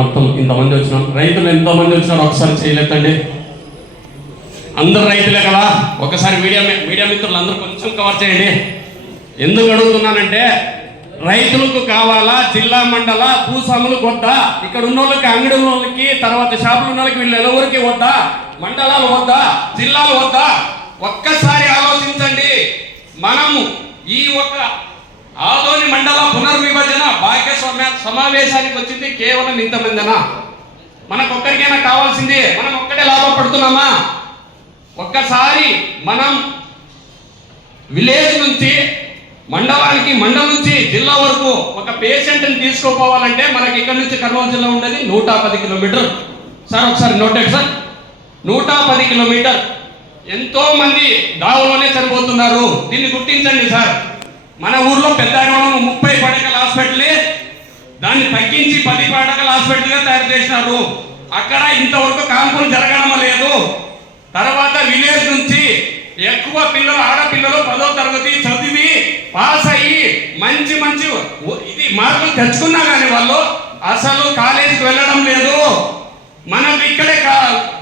మొత్తం ఇంతమంది వచ్చినాం. రైతులు ఎంతమంది వచ్చినారు ఒకసారి చేయలేదండి. అందరు రైతులే కదా, ఒకసారి మీడియా మిత్రులు అందరూ కొంచెం కవర్ చేయండి. ఎందుకు అడుగుతున్నానంటే, రైతులకు కావాలా జిల్లా మండల భూస్వాములు వద్దా, ఇక్కడ ఉన్న వాళ్ళకి అంగడి ఉన్న వాళ్ళకి తర్వాత షాపులు ఉన్న వాళ్ళకి వీళ్ళు ఎవరికి వద్దా, మండలాలు వద్దా, జిల్లాలు వద్దా? ఒక్కసారి ఆలోచించండి. మనము ఈ ఒక ఆదోని మండల పునర్విభజన భాగ్యస్వామ్య సమావేశానికి వచ్చింది కేవలం ఇంతమందినా? మనకొక్కరికైనా కావాల్సింది మనం ఒక్కడే లాభపడుతున్నామా? ఒక్కసారి మనం విలేజ్ నుంచి మండలానికి, మండలం నుంచి జిల్లా వరకు ఒక పేషెంట్ని తీసుకోపోవాలంటే మనకి ఇక్కడ నుంచి కర్నూలు జిల్లా ఉండేది 110 కిలోమీటర్. సార్ ఒకసారి నోటెడ్ సార్, 110 కిలోమీటర్. ఎంతో మంది దావులోనే చనిపోతున్నారు. దీన్ని గుర్తించండి సార్. మన ఊర్లో పెద్ద 30 పడకల హాస్పిటల్, దాన్ని తగ్గించి 10 పడకల హాస్పిటల్గా తయారు చేసినారు. అక్కడ ఇంతవరకు కాన్పులు జరగడం లేదు. తర్వాత విలేజ్ నుంచి ఎక్కువ పిల్లలు, ఆడపిల్లలు 10వ తరగతి చదివి పాస్ అయ్యి మంచి ఇది మార్కులు తెచ్చుకున్నా కానీ వాళ్ళు అసలు కాలేజీకి వెళ్ళడం లేదు. మనకు ఇక్కడే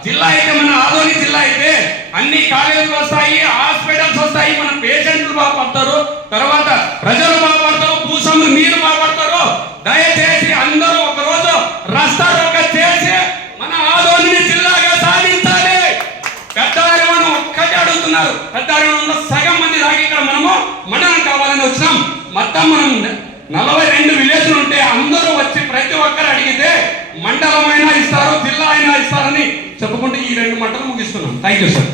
జిల్లా అయితే, మన ఆదోని జిల్లా అయితే అన్ని కాలేజీలు వస్తాయి, హాస్పిటల్స్ వస్తాయి, మన పేషెంట్లు బాగుపడతారు, తర్వాత ప్రజలు బాగుపడతారు, భూస్వాములు మీరు బాగుపడతారు. దయచేసి అందరూ ఒకరోజు రస్తారోక చేసి మన ఆదోని జిల్లాగా సాధించాలి. పెద్దారివనం ఒక్కటే అడుగుతున్నారు. పెద్దారివనంలో సగం మంది దాకా ఇక్కడ మనము మండలం కావాలని వచ్చినాం. మొత్తం మనం 42 విలేజ్లు ఉంటే అందరూ వచ్చి ప్రతి ఒక్కరు అడిగితే మండలం అయినా ఇస్తారు, జిల్లా అయినా ఇస్తారని చెప్పుకుంటూ ఈ 2 మంటలు ముగిస్తున్నాం. Thank you sir.